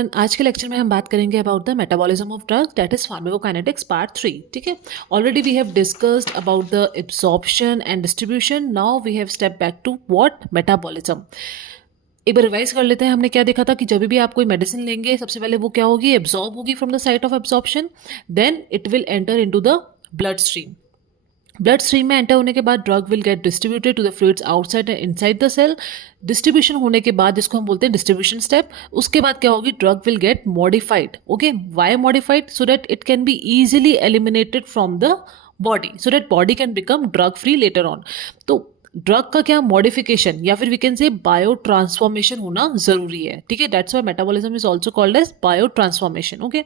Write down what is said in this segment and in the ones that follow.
Everyone, आज के lecture में हम बात करेंगे about the metabolism of drug, that is pharmacokinetics part 3। ठीक है, already we have discussed about the absorption and distribution. Now we have step back to what metabolism. एक बार रिवाइज कर लेते हैं। हमने क्या देखा था कि जब भी आप कोई मेडिसिन लेंगे सबसे पहले वो क्या होगी, एब्जॉर्ब होगी from the site of absorption, then it will enter into the blood stream. Blood stream में एंटर होने के बाद drug will get distributed to the fluids outside and inside the cell. Distribution होने के बाद जिसको हम बोलते हैं डिस्ट्रीब्यूशन स्टेप, उसके बाद क्या होगी, drug will get modified. Okay, why modified? So that it can be easily eliminated from the body, so that body can become drug free later on. तो ड्रग का क्या मॉडिफिकेशन या फिर we can say bio transformation होना जरूरी है। ठीक है, that's why metabolism is also called as bio transformation. Okay,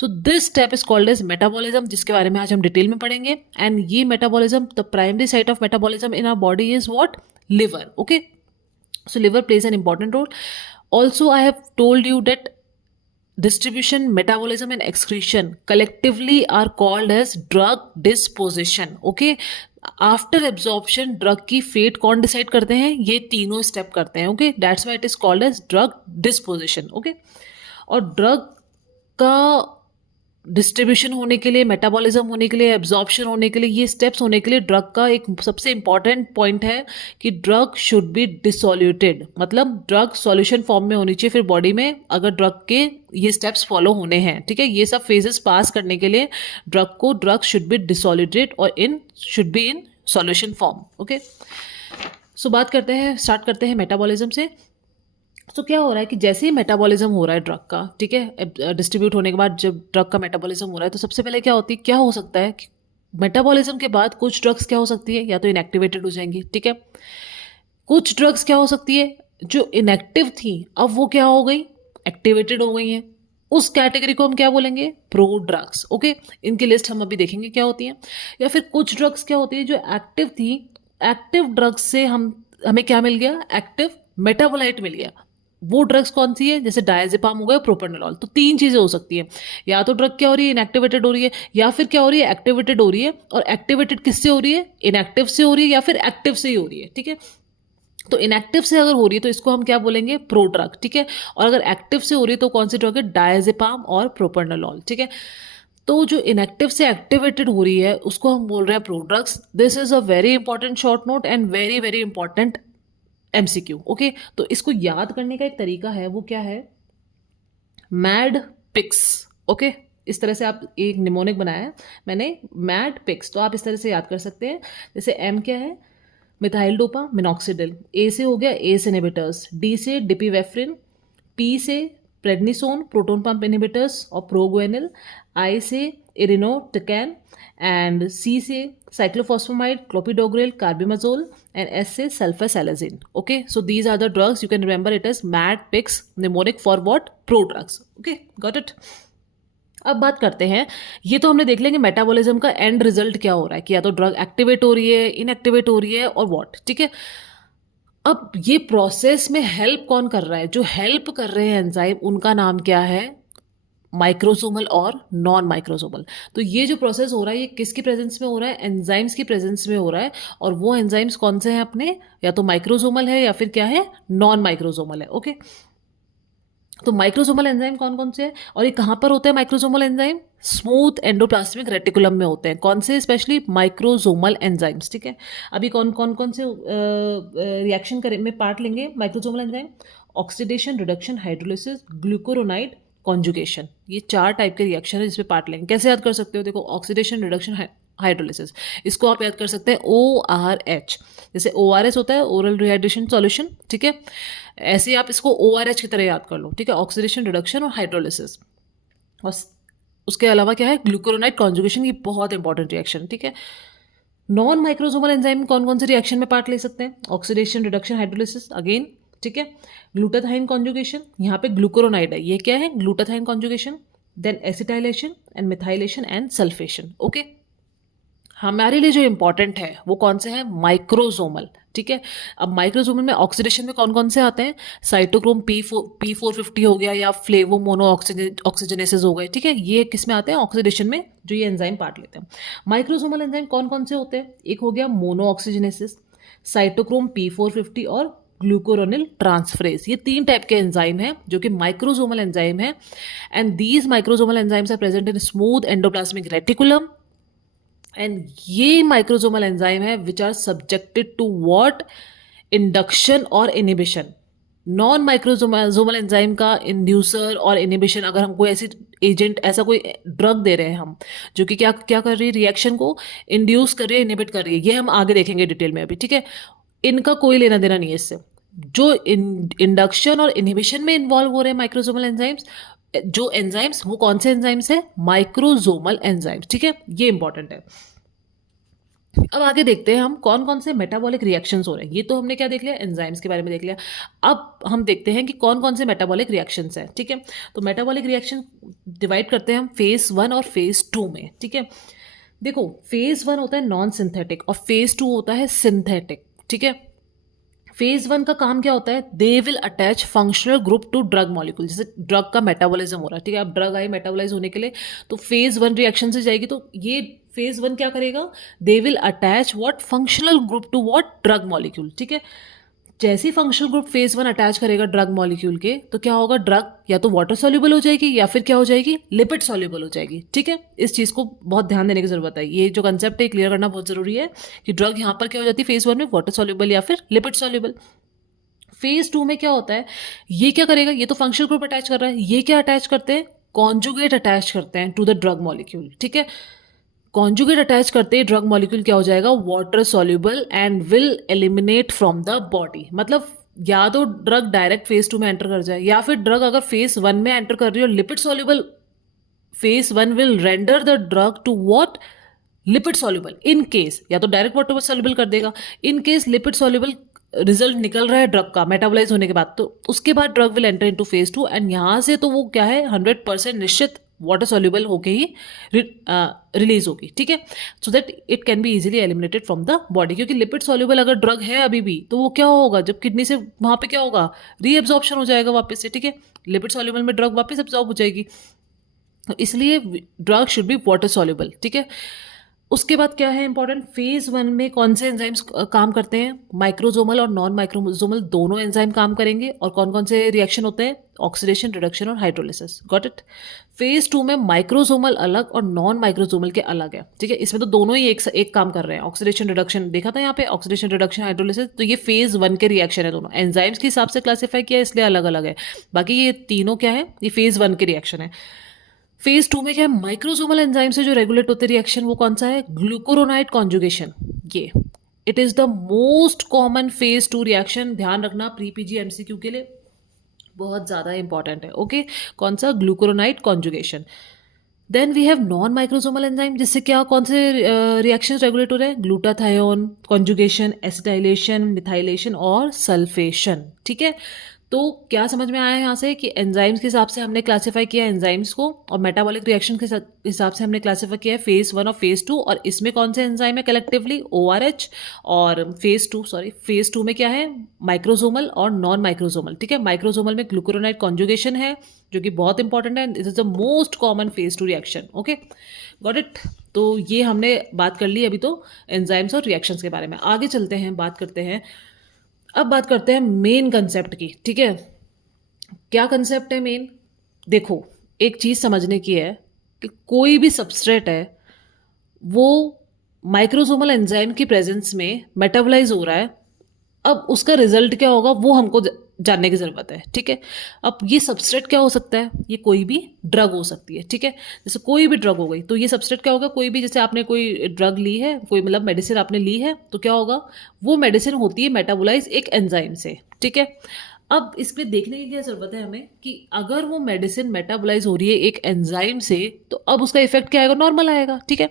so this step is called as metabolism, जिसके बारे में आज हम डिटेल में पढ़ेंगे। एंड ये metabolism, the primary site of metabolism in our body is what, liver. Okay, so liver plays an important role. Also I have told you that distribution, metabolism and excretion collectively are called as drug disposition. Okay, after absorption drug की fate कौन decide करते हैं, ये तीनों step करते हैं। Okay, that's why it is called as drug disposition. Okay, और drug का डिस्ट्रीब्यूशन होने के लिए, मेटाबॉलिज्म होने के लिए, एब्जॉर्प्शन होने के लिए, ये स्टेप्स होने के लिए ड्रग का एक सबसे इंपॉर्टेंट पॉइंट है कि ड्रग शुड बी डिसोल्यूटेड, मतलब ड्रग सॉल्यूशन फॉर्म में होनी चाहिए फिर बॉडी में, अगर ड्रग के ये स्टेप्स फॉलो होने हैं। ठीक है, ये सब फेजेस पास करने के लिए ड्रग शुड बी डिसोल्यूटेड और should be in solution form. Okay, so start करते हैं मेटाबॉलिज्म से। तो क्या हो रहा है कि जैसे ही मेटाबॉलिज्म हो रहा है ड्रग का, ठीक है, डिस्ट्रीब्यूट होने के बाद जब ड्रग का मेटाबॉलिज्म हो रहा है, तो सबसे पहले क्या हो सकता है कि मेटाबॉलिज्म के बाद कुछ ड्रग्स क्या हो सकती है, या तो इनएक्टिवेटेड हो जाएंगी। ठीक है, कुछ ड्रग्स क्या हो सकती है जो इनएक्टिव थी, अब वो क्या हो गई, एक्टिवेटेड हो गई हैं। उस कैटेगरी को हम क्या बोलेंगे, प्रो ड्रग्स। ओके, इनकी लिस्ट हम अभी देखेंगे क्या होती है। या फिर कुछ ड्रग्स क्या होती है जो एक्टिव थी, एक्टिव ड्रग्स से हमें क्या मिल गया, एक्टिव मेटाबोलाइट मिल गया। वो ड्रग्स कौन सी है, जैसे डायजेपाम हो गया, प्रोपेनोलॉल। तो तीन चीजें हो सकती है, या तो ड्रग क्या हो रही है, इनएक्टिवेटेड हो रही है, या फिर क्या हो रही है, एक्टिवेटेड हो रही है। और एक्टिवेटेड किससे हो रही है, इनएक्टिव से हो रही है या फिर एक्टिव से ही हो रही है। ठीक है, तो इनएक्टिव से अगर हो रही है तो इसको हम क्या बोलेंगे, प्रो ड्रग। ठीक है, और अगर एक्टिव से हो रही है तो कौन सी ड्रग है, डायजेपाम और प्रोपेनोलॉल। ठीक है, तो जो इनएक्टिव से एक्टिवेटेड हो रही है उसको हम बोल रहे हैं pro drugs. This is a very important short note and very very important MCQ. Okay, तो इसको याद करने का एक तरीका है, वो क्या है, मैड पिक्स। ओके, इस तरह से आप एक निमोनिक बनाया है मैंने, मैड पिक्स, तो आप इस तरह से याद कर सकते हैं। जैसे एम क्या है, मिथाइल डोपा मिनॉक्सिडिल। ए से हो गया एस इनहिबिटर्स, डी से डिपीवेफ्रिन, पी से प्रेडनिसोन प्रोटोन पंप इनहिबिटर्स और प्रोगुएनिल, आई से इरिनोटिकैन, एंड सी से cyclophosphamide, clopidogrel, carbimazole, and S से sulfasalazine. Okay, so these are the drugs. You can remember it as MAD, PICS, mnemonic for what? Pro drugs. Okay, got it? अब बात करते हैं, ये तो हमने देख लेंगे मेटाबॉलिज्म का एंड रिजल्ट क्या हो रहा है, कि या तो ड्रग एक्टिवेट हो रही है, इनएक्टिवेट हो रही है और व्हाट। ठीक है, अब ये प्रोसेस में हेल्प कौन कर रहा है, जो हेल्प कर रहे हैं एंजाइम, उनका नाम क्या है, माइक्रोसोमल और नॉन माइक्रोसोमल। तो ये जो प्रोसेस हो रहा है ये किसकी प्रेजेंस में हो रहा है, एंजाइम्स की प्रेजेंस में हो रहा है। और वो एंजाइम्स कौन से हैं अपने, या तो माइक्रोसोमल है या फिर क्या है, नॉन माइक्रोसोमल है। ओके, तो माइक्रोसोमल एंजाइम कौन कौन से हैं, और ये कहाँ पर होते हैं microsomal enzyme, smooth endoplasmic reticulum में होते हैं। कौन से, स्पेशली माइक्रोसोमल एंजाइम्स। ठीक है, अभी कौन से रिएक्शन में पार्ट लेंगे microsomal enzyme, oxidation, reduction, hydrolysis, glucuronide conjugation. ये 4 टाइप के रिएक्शन है जिसमें पार्ट लेंगे। कैसे याद कर सकते हो, देखो, ऑक्सीडेशन, रिडक्शन, हाइड्रोलिसिस, इसको आप याद कर सकते हैं ORH। जैसे ORS होता है ओरल रिहाइड्रेशन सॉल्यूशन। ठीक है, ऐसे आप इसको ORH की तरह याद कर लो। ठीक है, ऑक्सीडेशन, रिडक्शन और हाइड्रोलिसिस। और उसके अलावा क्या है, ग्लूकोरोनाइड कॉन्जुगेशन, ये बहुत इंपॉर्टेंट रिएक्शन। ठीक है, नॉन माइक्रोसोमल एंजाइम कौन से रिएक्शन में पार्ट ले सकते हैं, ऑक्सीडेशन, रिडक्शन, हाइड्रोलिसिस अगेन। ठीक है, ग्लूटाथाइन कॉन्जुगेशन, यहाँ पे ग्लूकोरोनाइड है, ये क्या है, glutathione conjugation, then acetylation and methylation and sulphation. Okay, हमारे लिए जो इंपॉर्टेंट है वो कौन से हैं, माइक्रोसोमल। ठीक है, अब माइक्रोसोमल में ऑक्सीडेशन में कौन से आते हैं, साइटोक्रोम P450 हो गया, या फ्लेवो मोनो ऑक्सीजनेसिस हो गए। ठीक है, ये किस में आते हैं, ऑक्सीडेशन में जो ये एंजाइम पार्ट लेते हैं। माइक्रोसोमल एंजाइम कौन से होते हैं, एक हो गया मोनो ऑक्सीजनेसिस, साइटोक्रोम P450 और ग्लूकोरोनिल ट्रांसफरेज। ये 3 टाइप के एंजाइम हैं जो कि माइक्रोसोमल एंजाइम है, and these microsomal enzymes are present in smooth endoplasmic reticulum, and ये माइक्रोसोमल एंजाइम है which are subjected to what, induction और इनिबिशन। नॉन माइक्रोसोमल एंजाइम का इंड्यूसर और इनिबिशन, अगर हम कोई ऐसी एजेंट, ऐसा कोई ड्रग दे रहे हैं हम जो कि क्या क्या कर रही है, रिएक्शन को इंड्यूस कर रही है, इनिबिट कर रही है, ये हम आगे देखेंगे डिटेल में अभी, ठीक है। इनका कोई लेना देना नहीं है इससे। जो इंडक्शन और इनिबिशन में इन्वॉल्व हो रहे हैं माइक्रोसोमल एंजाइम्स, जो एंजाइम्स, वो कौन से एंजाइम्स है, माइक्रोसोमल एंजाइम्स, ठीक है, ये इंपॉर्टेंट है। अब आगे देखते हैं हम कौन कौन से मेटाबॉलिक रिएक्शंस हो रहे हैं। ये तो हमने क्या देख लिया, एंजाइम्स के बारे में देख लिया। अब हम देखते हैं कि कौन कौन से मेटाबॉलिक रिएक्शंस हैं, ठीक है। तो मेटाबॉलिक रिएक्शन डिवाइड करते हैं हम फेज 1 और फेज 2 में, ठीक है। देखो, फेज 1 होता है नॉन सिंथेटिक और फेज 2 होता है सिंथेटिक, ठीक है। फेज 1 का काम क्या होता है, they will attach functional group to drug molecule. जैसे ड्रग का मेटाबॉलिज्म हो रहा है, ठीक है, अब ड्रग आई मेटाबोलाइज होने के लिए तो फेज 1 रिएक्शन से जाएगी, तो ये फेज 1 क्या करेगा, they will attach what, functional group to what, drug molecule, ठीक है। जैसे ही फंक्शनल ग्रुप फेज 1 अटैच करेगा ड्रग मॉलिक्यूल के, तो क्या होगा, ड्रग या तो वाटर सॉल्युबल हो जाएगी या फिर क्या हो जाएगी, लिपिड सॉल्युबल हो जाएगी, ठीक है। इस चीज़ को बहुत ध्यान देने की जरूरत है, ये जो कंसेप्ट है क्लियर करना बहुत जरूरी है कि ड्रग यहाँ पर क्या हो जाती है फेज 1 में, वाटर सॉल्युबल या फिर लिपिड सॉल्युबल। फेज 2 में क्या होता है, ये क्या करेगा, ये तो फंक्शनल ग्रुप अटैच कर रहा है, ये क्या अटैच करते हैं, कॉन्जुगेट अटैच करते हैं टू द ड्रग मॉलिक्यूल, ठीक है। कॉन्जुगेट अटैच करते ही ड्रग मॉलिक्यूल क्या हो जाएगा, water soluble and will eliminate from the body. मतलब या तो ड्रग डायरेक्ट फेज 2 में एंटर कर जाए, या फिर ड्रग अगर फेज 1 में एंटर कर रही हो lipid soluble, phase 1 will render the drug to what, lipid soluble. In case या तो डायरेक्ट वाटर सॉल्युबल कर देगा, in case lipid soluble result निकल रहा है ड्रग का मेटाबोलाइज होने के बाद, तो उसके बाद drug will enter into phase 2, and यहाँ से तो वो क्या है, 100% निश्चित वाटर सॉल्युबल होके ही रिलीज होगी, ठीक है, सो that it can be easily eliminated from the body. क्योंकि लिपिड सॉल्युबल अगर ड्रग है अभी भी, तो वो क्या होगा, जब किडनी से वहाँ पे क्या होगा, रीएब्जॉर्प्शन हो जाएगा वापस से, ठीक है, लिपिड सॉल्युबल में ड्रग वापस एब्जॉर्ब हो जाएगी, तो इसलिए drug should be water soluble, ठीक है। उसके बाद क्या है इंपॉर्टेंट, फेज 1 में कौन से एंजाइम्स काम करते हैं, माइक्रोसोमल और नॉन माइक्रोसोमल दोनों एंजाइम काम करेंगे, और कौन कौन से रिएक्शन होते हैं, ऑक्सीडेशन, रिडक्शन और हाइड्रोलिसिस, गॉट इट। फेज 2 में माइक्रोसोमल अलग और नॉन माइक्रोसोमल के अलग है, ठीक है, इसमें तो दोनों ही एक काम कर रहे हैं, ऑक्सीडेशन रिडक्शन देखा था यहाँ पे, ऑक्सीडेशन रिडक्शन हाइड्रोलिसिस, तो ये फेज 1 के रिएक्शन है, दोनों एंजाइम्स के हिसाब से क्लासीफाई किया इसलिए अलग अलग है, बाकी ये तीनों क्या है, ये फेज 1 के रिएक्शन है। फेज 2 में क्या है, माइक्रोसोमल एंजाइम से जो रेगुलेट होते रिएक्शन, वो कौन सा है, ग्लूकोरोनाइड कॉन्जुगेशन। ये it is the most common phase 2 reaction, ध्यान रखना प्री पीजी एमसीक्यू के लिए बहुत ज़्यादा इंपॉर्टेंट है, ओके। कौन सा, glucuronide conjugation. Then we have non microsomal enzyme, जिससे क्या कौन से रिएक्शंस रेगुलेट हो रहे हैं, ग्लूटाथायोन कॉन्जुगेशन, एसिटाइलेशन, मिथाइलेशन और सल्फेशन, ठीक है। तो क्या समझ में आया यहाँ से कि एंजाइम्स के हिसाब से हमने क्लासीफाई किया एंजाइम्स को, और मेटाबॉलिक रिएक्शन के हिसाब से हमने क्लासीफाई किया है फेज 1 और फेज 2, और इसमें कौन से एंजाइम है कलेक्टिवली, ORH, और फेज 2 में क्या है, माइक्रोसोमल और नॉन माइक्रोसोमल, ठीक है। माइक्रोसोमल में ग्लूकोरोनाइड कॉन्जुगेशन है जो कि बहुत इंपॉर्टेंट है, this is the most common phase 2 reaction, okay, got it. तो ये हमने बात कर ली अभी तो एंजाइम्स और रिएक्शंस के बारे में। आगे चलते हैं, बात करते हैं, अब बात करते हैं मेन कंसेप्ट की, ठीक है। क्या कंसेप्ट है मेन, देखो एक चीज़ समझने की है कि कोई भी सबस्ट्रेट है वो माइक्रोसोमल एंजाइम की प्रेजेंस में मेटाबोलाइज हो रहा है, अब उसका रिजल्ट क्या होगा वो हमको जानने की ज़रूरत है, ठीक है। अब ये सबस्ट्रेट क्या हो सकता है, ये कोई भी ड्रग हो सकती है, ठीक है। जैसे कोई भी ड्रग हो गई, तो ये सबस्ट्रेट क्या होगा, कोई भी, जैसे आपने कोई ड्रग ली है, कोई मतलब मेडिसिन आपने ली है, तो क्या होगा, वो मेडिसिन होती है मेटाबोलाइज एक एंजाइम से, ठीक है। अब इसमें देखने की क्या ज़रूरत है हमें कि अगर वो मेडिसिन मेटाबोलाइज हो रही है एक एंजाइम से, तो अब उसका इफेक्ट क्या आएगा, नॉर्मल आएगा, ठीक है।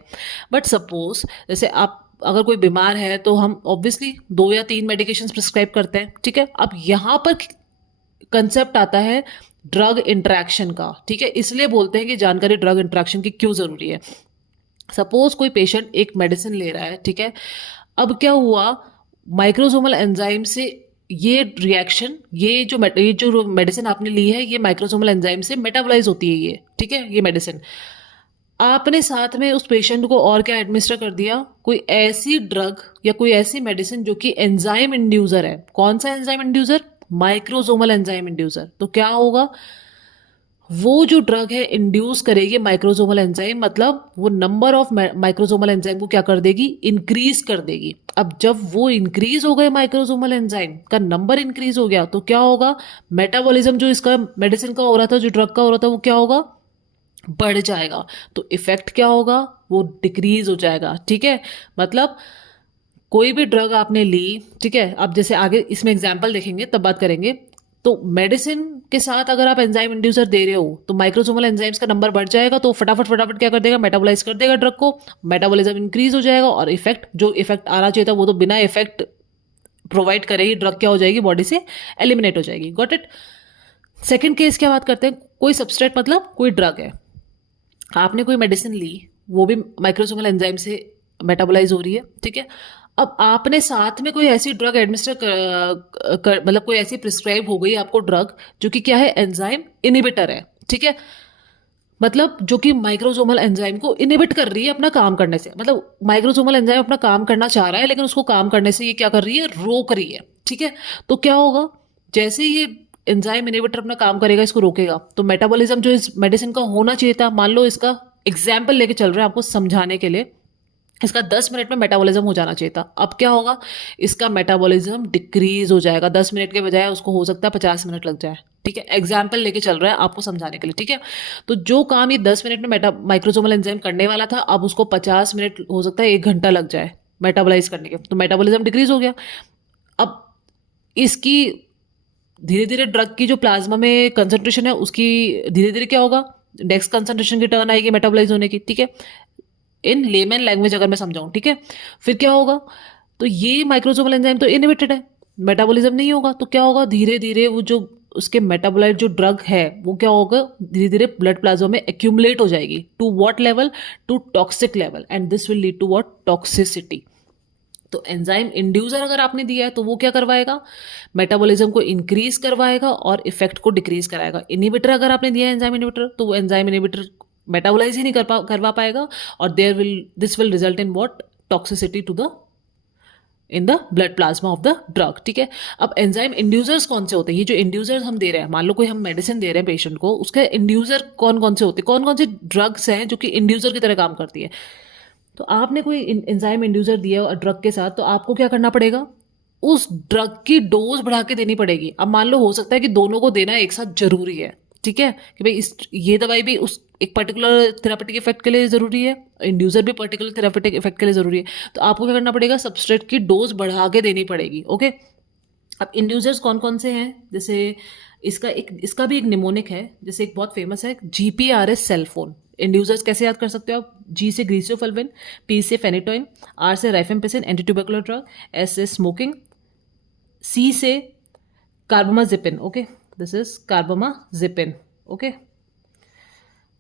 बट सपोज जैसे आप अगर कोई बीमार है तो हम ऑब्वियसली 2 या 3 मेडिकेशंस प्रिस्क्राइब करते हैं, ठीक है। अब यहाँ पर कंसेप्ट आता है ड्रग इंटरेक्शन का, ठीक है, इसलिए बोलते हैं कि जानकारी ड्रग इंटरेक्शन की क्यों ज़रूरी है। सपोज कोई पेशेंट एक मेडिसिन ले रहा है, ठीक है, अब क्या हुआ, माइक्रोसोमल एंजाइम से ये रिएक्शन, ये जो जो मेडिसिन आपने ली है, ये माइक्रोसोमल एंजाइम से मेटाबोलाइज होती है ये, ठीक है, ये मेडिसिन। आपने साथ में उस पेशेंट को और क्या एडमिनिस्टर कर दिया, कोई ऐसी ड्रग या कोई ऐसी मेडिसिन जो कि एंजाइम इंड्यूसर है। कौन सा enzyme inducer? Microsomal enzyme inducer. तो क्या होगा, वो जो ड्रग है इंड्यूस करेगी माइक्रोसोमल एंजाइम, मतलब वो नंबर ऑफ माइक्रोसोमल एंजाइम को क्या कर देगी, इंक्रीज कर देगी। अब जब वो इंक्रीज हो गए, माइक्रोसोमल एंजाइम का नंबर इंक्रीज हो गया, तो क्या होगा, मेटाबॉलिज्म जो इसका मेडिसिन का हो रहा था, जो ड्रग का हो रहा था, वो क्या होगा, बढ़ जाएगा। तो इफेक्ट क्या होगा, वो डिक्रीज हो जाएगा। ठीक है, मतलब कोई भी ड्रग आपने ली, ठीक है, अब जैसे आगे इसमें एग्जाम्पल देखेंगे तब बात करेंगे। तो मेडिसिन के साथ अगर आप एंजाइम इंड्यूसर दे रहे हो तो माइक्रोसोमल एंजाइम्स का नंबर बढ़ जाएगा, तो फटाफट फटाफट क्या कर देगा, मेटाबोलाइज कर देगा ड्रग को, मेटाबॉलिज्म इंक्रीज हो जाएगा, और इफेक्ट, जो इफेक्ट आना चाहिए था वो तो बिना इफेक्ट प्रोवाइड करे ही ड्रग क्या हो जाएगी, बॉडी से एलिमिनेट हो जाएगी। Got it. सेकेंड केस क्या बात करते हैं, कोई सबस्ट्रेट मतलब कोई ड्रग है, आपने कोई मेडिसिन ली, वो भी माइक्रोसोमल एंजाइम से मेटाबोलाइज हो रही है। ठीक है, अब आपने साथ में कोई ऐसी ड्रग एडमिनिस्टर मतलब कोई ऐसी प्रिस्क्राइब हो गई आपको ड्रग जो कि क्या है, एंजाइम इनिबिटर है। ठीक है, मतलब जो कि माइक्रोसोमल एंजाइम को इनिबिट कर रही है अपना काम करने से, मतलब माइक्रोसोमल एंजाइम अपना काम करना चाह रहा है लेकिन उसको काम करने से ये क्या कर रही है, रोक रही है। ठीक है, तो क्या होगा, जैसे ये एंजाइम इनिबिटर अपना काम करेगा, इसको रोकेगा, तो मेटाबॉलिज्म जो इस मेडिसिन का होना चाहिए था, मान लो इसका एग्जाम्पल लेके चल रहे हैं आपको समझाने के लिए, इसका 10 मिनट में मेटाबॉलिज्म हो जाना चाहिए था, अब क्या होगा, इसका मेटाबॉलिज्म डिक्रीज हो जाएगा, 10 मिनट के बजाय उसको हो सकता है 50 मिनट लग जाए। ठीक है, एग्जाम्पल लेके चल रहा है आपको समझाने के लिए। ठीक है, तो जो काम ये 10 मिनट में माइक्रोसोमल एंजाइम करने वाला था, अब उसको 50 मिनट, हो सकता है 1 घंटा लग जाए मेटाबोलाइज करने के, तो मेटाबॉलिज्म डिक्रीज हो गया। अब इसकी धीरे धीरे ड्रग की जो प्लाज्मा में कंसंट्रेशन है उसकी धीरे धीरे क्या होगा, डेक्स कंसंट्रेशन की टर्न आएगी मेटाबोलाइज होने की। ठीक है, इन लेमन लैंग्वेज अगर मैं समझाऊं। ठीक है, फिर क्या होगा, तो ये माइक्रोसोमल एंजाइम तो इनहिबिटेड है, मेटाबॉलिज्म नहीं होगा, तो क्या होगा, धीरे धीरे वो जो उसके मेटाबोलाइट जो ड्रग है वो क्या होगा, धीरे धीरे ब्लड प्लाज्मा में एक्यूमुलेट हो जाएगी। To what level, to toxic level, and this will lead to what, toxicity. तो एंजाइम इंड्यूसर अगर आपने दिया है तो वो क्या करवाएगा, मेटाबॉलिज्म को इंक्रीज करवाएगा और इफेक्ट को डिक्रीज कराएगा। इनिबिटर अगर आपने दिया है एंजाइम इनिबिटर, तो वो एंजाइम इनिबिटर मेटाबोलाइज ही नहीं करवा पाएगा, और this will result in what, toxicity to the in the blood plasma of the drug. ठीक है, अब एंजाइम इंड्यूसर्स कौन से होते हैं, ये जो इंड्यूसर्स हम दे रहे हैं, मान लो कोई हम मेडिसिन दे रहे हैं पेशेंट को, उसके इंड्यूसर कौन कौन से होते हैं, कौन कौन से ड्रग्स हैं जो कि इंड्यूसर की तरह काम करती है। तो आपने कोई एंजाइम इंड्यूसर दिया ड्रग के साथ, तो आपको क्या करना पड़ेगा, उस ड्रग की डोज बढ़ा के देनी पड़ेगी। अब मान लो हो सकता है कि दोनों को देना एक साथ जरूरी है। ठीक है, कि भाई ये दवाई भी उस एक पर्टिकुलर थेरापेटिक इफेक्ट के लिए जरूरी है, इंड्यूसर भी पर्टिकुलर थेरापेटिक इफेक्ट के लिए जरूरी है, तो आपको क्या करना पड़ेगा, सबस्ट्रेट की डोज बढ़ा के देनी पड़ेगी। ओके, अब इंड्यूसर्स कौन कौन से हैं, जैसे इसका भी एक निमोनिक है, जैसे एक बहुत फेमस है GPRS सेलफोन। इंड्यूसर्स कैसे याद कर सकते हो आप, G से ग्रीसियोफल्विन, P से फेनिटोइन, R से rifampicin anti tubercular drug, S से स्मोकिंग, C से carbamazepine. Okay, this is carbamazepine. Okay,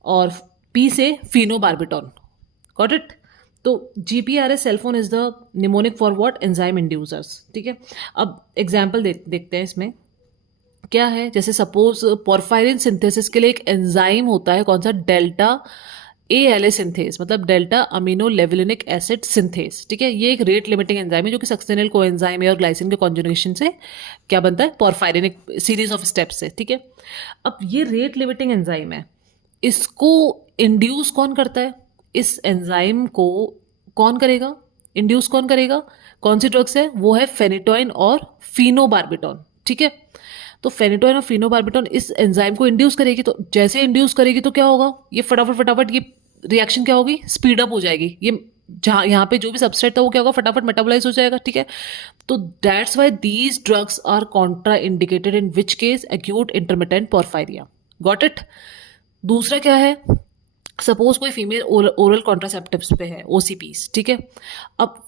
और P से फिनोबार्बिटॉन। Got it. तो GPRS cellphone is the mnemonic for what, enzyme inducers. ठीक है, अब एग्जाम्पल देखते हैं इसमें क्या है, जैसे सपोज पोरफायरिन सिंथेसिस के लिए एक एंजाइम होता है, कौन सा, डेल्टा ALA सिंथेस, मतलब डेल्टा अमीनो लेवलिनिक एसिड सिंथेस। ठीक है, ये एक रेट लिमिटिंग एंजाइम है जो कि सक्सेनिल कोएंजाइम है और ग्लाइसिन के कॉन्जुगेशन से क्या बनता है, पोरफायरिन, एक सीरीज ऑफ स्टेप्स से। ठीक है, अब ये रेट लिमिटिंग एंजाइम है, इसको इंड्यूस कौन करता है, इस एंजाइम को कौन करेगा, इंड्यूस कौन करेगा, कौन सी ड्रग्स है, वो है फेनिटोइन और फिनोबार्बिटॉन। ठीक है, तो फेनिटोइन और फिनोबार्बिटॉन इस एंजाइम को इंड्यूस करेगी, तो जैसे इंड्यूस करेगी तो क्या होगा, ये फटाफट फटाफट ये रिएक्शन क्या होगी, स्पीड अप हो जाएगी, ये जहाँ यहाँ पे जो भी सबस्ट्रेट था वो क्या होगा, फटाफट मेटाबोलाइज हो जाएगा। ठीक है, तो that's why these drugs are contra indicated in which case, acute intermittent porphyria. Got it. दूसरा क्या है, सपोज कोई फीमेल ओरल कॉन्ट्रासेप्टिव्स पे है, OCPs। ठीक है, अब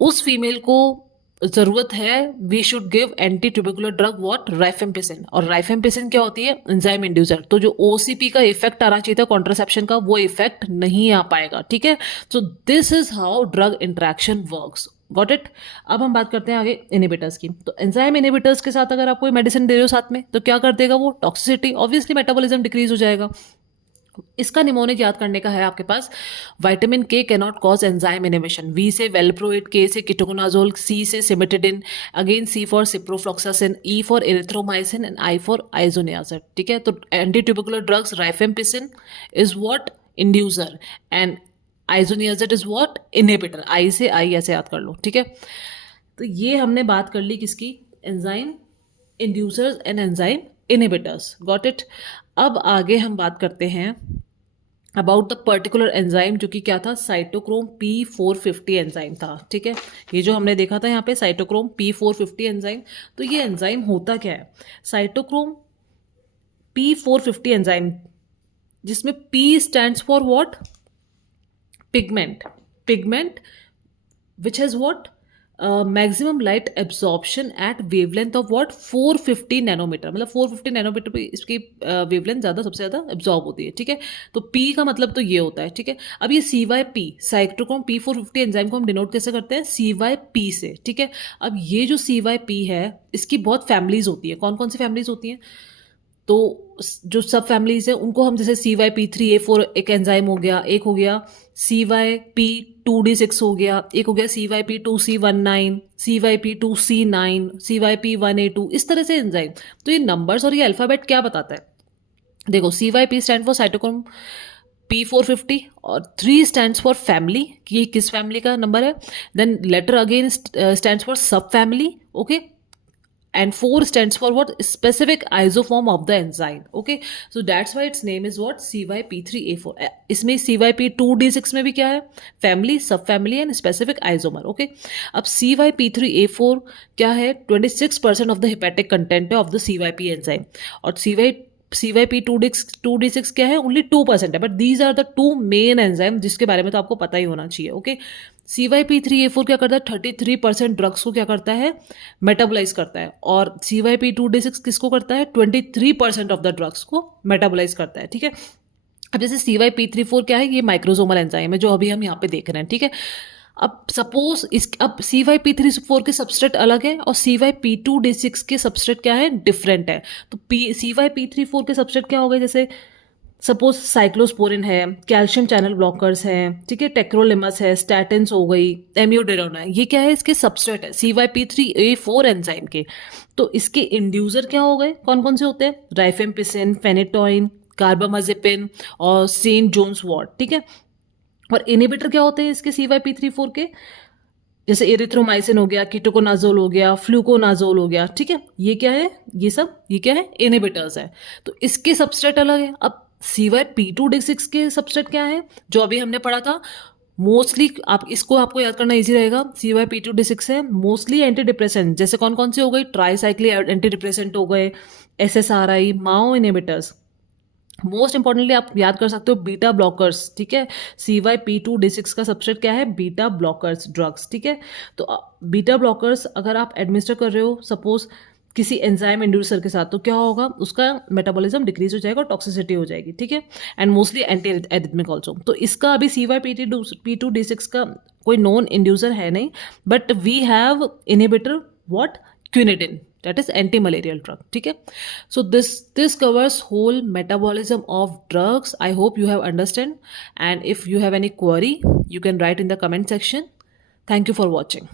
उस फीमेल को जरूरत है, we should give anti tubercular drug what, rifampicin. और राइफेम्पिसिन क्या होती है, एंजाइम इंड्यूसर। तो जो OCP का इफेक्ट आना चाहिए था कॉन्ट्रासेप्शन का, वो इफेक्ट नहीं आ पाएगा। ठीक है, so this is how drug interaction works. Got it. अब हम बात करते हैं आगे इनहिबिटर्स की। तो एंजाइम इनहिबिटर्स के साथ अगर आप कोई मेडिसिन दे रहे हो साथ में, तो क्या कर देगा वो, टॉक्सिसिटी, ऑब्वियसली मेटाबॉलिज्म डिक्रीज हो जाएगा। इसका निमोनिक याद करने का है आपके पास, vitamin K can not cause enzyme inhibition, V से वेलप्रोइट, के से कीटोकोनाजोल, सी से cimetidine, again C for ciprofloxacin, E for erythromycin and I for isoniazid, ठीक है। तो anti tubercular drugs rifampicin is what, inducer, and isoniazid is what, inhibitor, I से I ऐसे याद कर लो, ठीक है। तो ये हमने बात कर ली किसकी, enzyme inducers and enzyme inhibitors, got it. अब आगे हम बात करते हैं अबाउट द पर्टिकुलर एंजाइम, जो कि क्या था, साइटोक्रोम P450 एंजाइम था, ठीक है। ये जो हमने देखा था यहाँ पे साइटोक्रोम P450 एंजाइम, तो ये एंजाइम होता क्या है, साइटोक्रोम P450 एंजाइम, जिसमें P stands for what, pigment, pigment which has what, maximum light absorption at wavelength of what, 450 nanometre, मतलब 450 नैनोमीटर पे इसकी वेवलेंथ ज़्यादा, सबसे ज़्यादा एब्जॉर्ब होती है, ठीक है। तो पी का मतलब तो ये होता है, ठीक है। अब ये CYP साइटोक्रोम P450 एंजाइम को हम डिनोट कैसे करते हैं, CYP से, ठीक है। अब ये जो CYP है, इसकी बहुत फैमिलीज होती है, कौन कौन सी फैमिलीज होती हैं, तो जो सब फैमिलीज है उनको हम जैसे CYP3A4 एक एंजाइम हो गया, एक हो गया CYP2D6 हो गया, एक हो गया CYP2C19, CYP2C9, CYP1A2, इस तरह से एंजाइम। तो ये नंबर्स और ये अल्फ़ाबेट क्या बताता है, देखो CYP stand for cytochrome P450 और 3 स्टैंड्स फॉर फैमिली, कि ये किस फैमिली का नंबर है, then letter again stands for sub family, okay, and 4 stands for what, specific isoform of the enzyme, okay, so that's why its name is what, CYP3A4। इसमें CYP2D6 में भी क्या है, family, sub family and specific isomer, okay. अब CYP3A4 क्या है, 26% of the hepatic content है of the CYP enzyme, और CYP2D6 क्या है, ओनली 2% है, but these are the 2 main enzyme जिसके बारे में तो आपको पता ही होना चाहिए, ओके। CYP3A4 क्या करता है, 33% ड्रग्स को क्या करता है, मेटाबोलाइज करता है, और CYP2D6 किसको करता है, 23% ऑफ द ड्रग्स को मेटाबोलाइज करता है, ठीक है। अब जैसे CYP3A4 क्या है, ये माइक्रोसोमल एंजाइम है जो अभी हम यहाँ पे देख रहे हैं, ठीक है। अब सपोज अब CYP3A4 के सबस्ट्रेट अलग है और CYP2D6 के सबस्ट्रेट क्या है, डिफरेंट है। तो CYP3A4 के सबस्ट्रेट क्या हो गए, जैसे सपोज साइक्लोस्पोरिन है, कैल्शियम चैनल ब्लॉकर्स हैं, ठीक है, टेक्रोलिमस है, स्टैटिन्स हो गई, एम्यूडेरोन है, ये क्या है, इसके सबस्ट्रेट है CYP3A4 एंजाइम के। तो इसके इंड्यूसर क्या हो गए, कौन कौन से होते हैं, राइफेम्पिसिन, फेनेटोइन, कार्बामाजेपिन और सेंट जोन्स वॉर्ट, ठीक है। और इनिबिटर क्या होते हैं इसके CYP3A4 के, जैसे एरिथ्रोमाइसिन हो गया, कीटोकोनाजोल हो गया, फ्लूकोनाजोल हो गया, ठीक है। ये क्या है, ये सब ये क्या है, इनिबिटर्स है। तो इसके सबस्ट्रेट अलग है। अब CYP2D6 के सबस्ट्रेट क्या है, जो अभी हमने पढ़ा था, मोस्टली आप इसको आपको याद करना इजी रहेगा, CYP2D6 है मोस्टली एंटी डिप्रेसेंट, जैसे कौन कौन से हो गए, ट्राईसाइक्लिक एंटी डिप्रेसेंट हो गए, SSRI, माओ इनिबिटर्स। मोस्ट इंपॉर्टेंटली आप याद कर सकते हो बीटा ब्लॉकर्स, ठीक है। CYP2D6 का सबस्ट्रेट क्या है, बीटा ब्लॉकर्स ड्रग्स, ठीक है। तो बीटा ब्लॉकर्स अगर आप एडमिनिस्टर कर रहे हो सपोज किसी एंजाइम इंड्यूसर के साथ, तो क्या होगा, उसका मेटाबॉलिज्म डिक्रीज हो जाएगा और टॉक्सिसिटी हो जाएगी, ठीक है, and mostly anti arrhythmic also. तो इसका अभी CYP2D6 का कोई नॉन इंड्यूसर है नहीं, but we have inhibitor what, quinidine, that is anti-malarial drug, ठीक है। So this covers whole metabolism of drugs. I hope you have understand, and if you have any query you can write in the comment section. Thank you for watching.